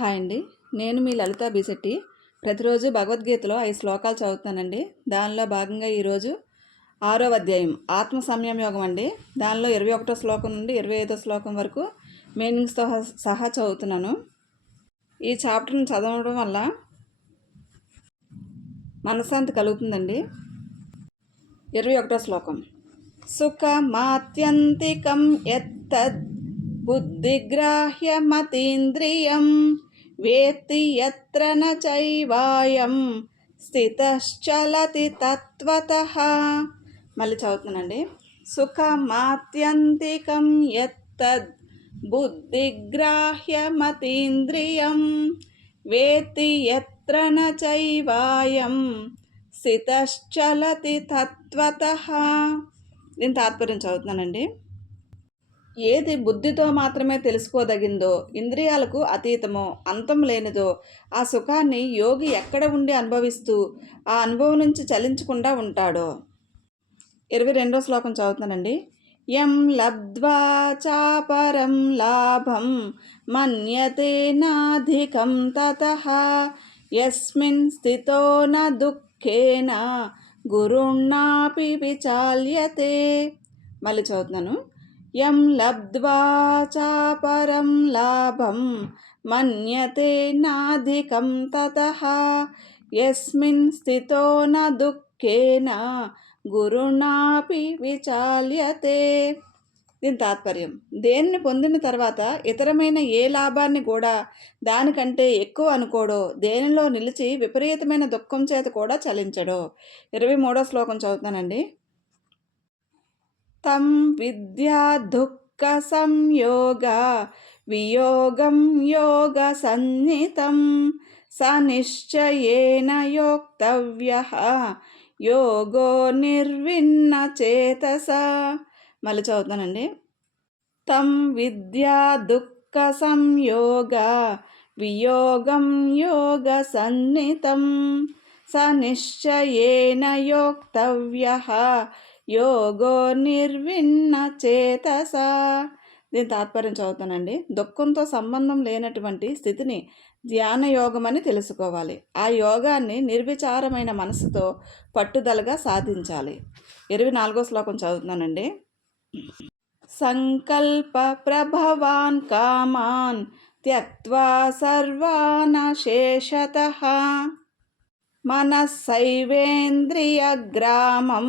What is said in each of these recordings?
Hi అండి. నేను మీ లలితా బిశెట్టి. ప్రతిరోజు భగవద్గీతలో 5 శ్లోకాలు చదువుతానండి. దానిలో భాగంగా ఈరోజు 6వ అధ్యాయం ఆత్మ సంయమ యోగం అండి. దానిలో 21వ శ్లోకం నుండి 25వ శ్లోకం వరకు మీనింగ్స్తో సహా చదువుతున్నాను. ఈ చాప్టర్ని చదవడం వల్ల మనశ్శాంతి కలుగుతుందండి. 21వ శ్లోకం. సుఖమాత్యంతికం యత్తద్ బుద్ధిగ్రాహ్యమతీంద్రియం వేత్తి యత్ర న చైవాయం స్థితశ్చలతి తత్వతః. మళ్ళీ చదువుతున్నానండి. సుఖమాత్యంతికం యత్తద్ బుద్ధిగ్రాహ్యమతీంద్రియం వేత్తి యత్ర న చైవాయం స్థితశ్చలతి తత్వతః. దీని తాత్పర్యం చదువుతున్నానండి. ఏది బుద్ధితో మాత్రమే తెలుసుకోదగిందో, ఇంద్రియాలకు అతీతమో, అంతం లేనిదో ఆ సుఖాన్ని యోగి ఎక్కడ ఉండి అనుభవిస్తూ ఆ అనుభవం నుంచి చలించకుండా ఉంటాడో. 22వ శ్లోకం చదువుతున్నానండి. యం లబ్ధ్వా చాపరం లాభం మన్యతే నాధికం తతః యస్మిన్ స్థితో న దుఃఖేన గురుణ్ణాపి విచాల్యతే. మళ్ళీ చదువుతున్నాను. యం లబ్ధ్వా చాపరం లాభం మన్యతే నాధికం తతః యస్మిన్ స్థితో న దుఃఖేన గురుణాపి విచాల్యతే. దీని తాత్పర్యం, దేన్ని పొందిన తర్వాత ఇతరమైన ఏ లాభాన్ని కూడా దానికంటే ఎక్కువ అనుకోడో, దేనిలో నిలిచి విపరీతమైన దుఃఖం చేత కూడా చలించడో. 23వ శ్లోకం చదువుతానండి. తం విద్యా దుఃఖ సంయోగ వియోగం యోగ సన్నితం స నిశ్చయేన యోక్తవ్యః యోగో నిర్విన్న చేతస. మళ్ళీ చదువుతానండి. తం విద్యా దుఃఖ సంయోగ వియోగం యోగ సన్నితం స నిశ్చయేన యోక్తవ్యః యోగో నిర్విన్న చేతస. దీని తాత్పర్యం చదువుతానండి. దుఃఖంతో సంబంధం లేనటువంటి స్థితిని ధ్యాన యోగం అని తెలుసుకోవాలి. ఆ యోగాన్ని నిర్విచారమైన మనసుతో పట్టుదలగా సాధించాలి. 24వ శ్లోకం చదువుతున్నానండి. సంకల్ప ప్రభవాన్ కామాన్ త్యక్త్వా సర్వాన్ శేషతః మనస్సైవేంద్రియగ్రామం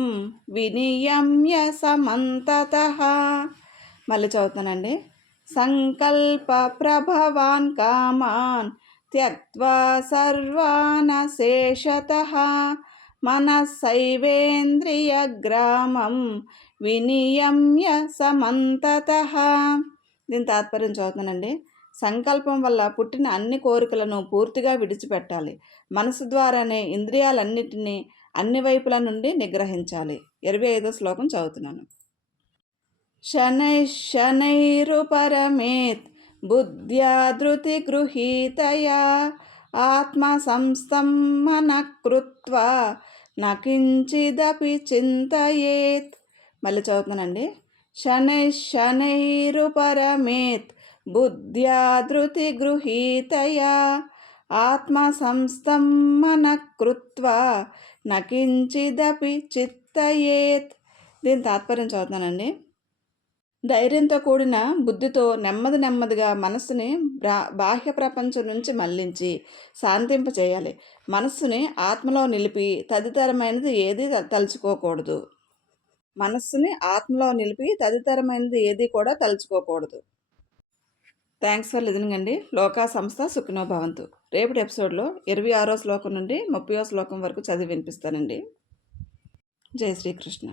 వినియమ్య సమంతతః. మళ్ళీ చదువుతానండి. సంకల్ప ప్రభవాన్ కామాన్ త్యక్త్వా సర్వాన్ శేషతః మనస్సైవేంద్రియగ్రామం వినియమ్య సమంతతః. దీని తాత్పర్యం చదువుతానండి. సంకల్పం వల్ల పుట్టిన అన్ని కోరికలను పూర్తిగా విడిచిపెట్టాలి. మనసు ద్వారానే ఇంద్రియాలన్నిటినీ అన్ని వైపుల నుండి నిగ్రహించాలి. 25వ శ్లోకం చదువుతున్నాను. శనైరుపరమేత్ బుద్ధ్యా ధృతి గృహీతయా ఆత్మ సంస్థం మనః కృత్వా నకించిదపి చింతయేత్. మళ్ళీ చదువుతున్నానండి. శనైరుపరమేత్ బుద్ధ్యా ధృతి గృహీతయా ఆత్మ సంస్థం మనః కృత్వా నకించిదపి చిత్తయేత్. దీని తాత్పర్యం చదువుతానండి. ధైర్యంతో కూడిన బుద్ధితో నెమ్మదిగా మనస్సుని బాహ్య ప్రపంచం నుంచి మళ్లించి శాంతింపచేయాలి. మనస్సుని ఆత్మలో నిలిపి తదితరమైనది ఏది తలుచుకోకూడదు. ఏది కూడా తలుచుకోకూడదు. థ్యాంక్స్ ఫర్ లిజనింగ్ అండి. లోకా సంస్థ సుఖినో భవంతు. రేపటి ఎపిసోడ్లో 26వ శ్లోకం నుండి 30వ శ్లోకం వరకు చదివి వినిపిస్తానండి. జై శ్రీకృష్ణ.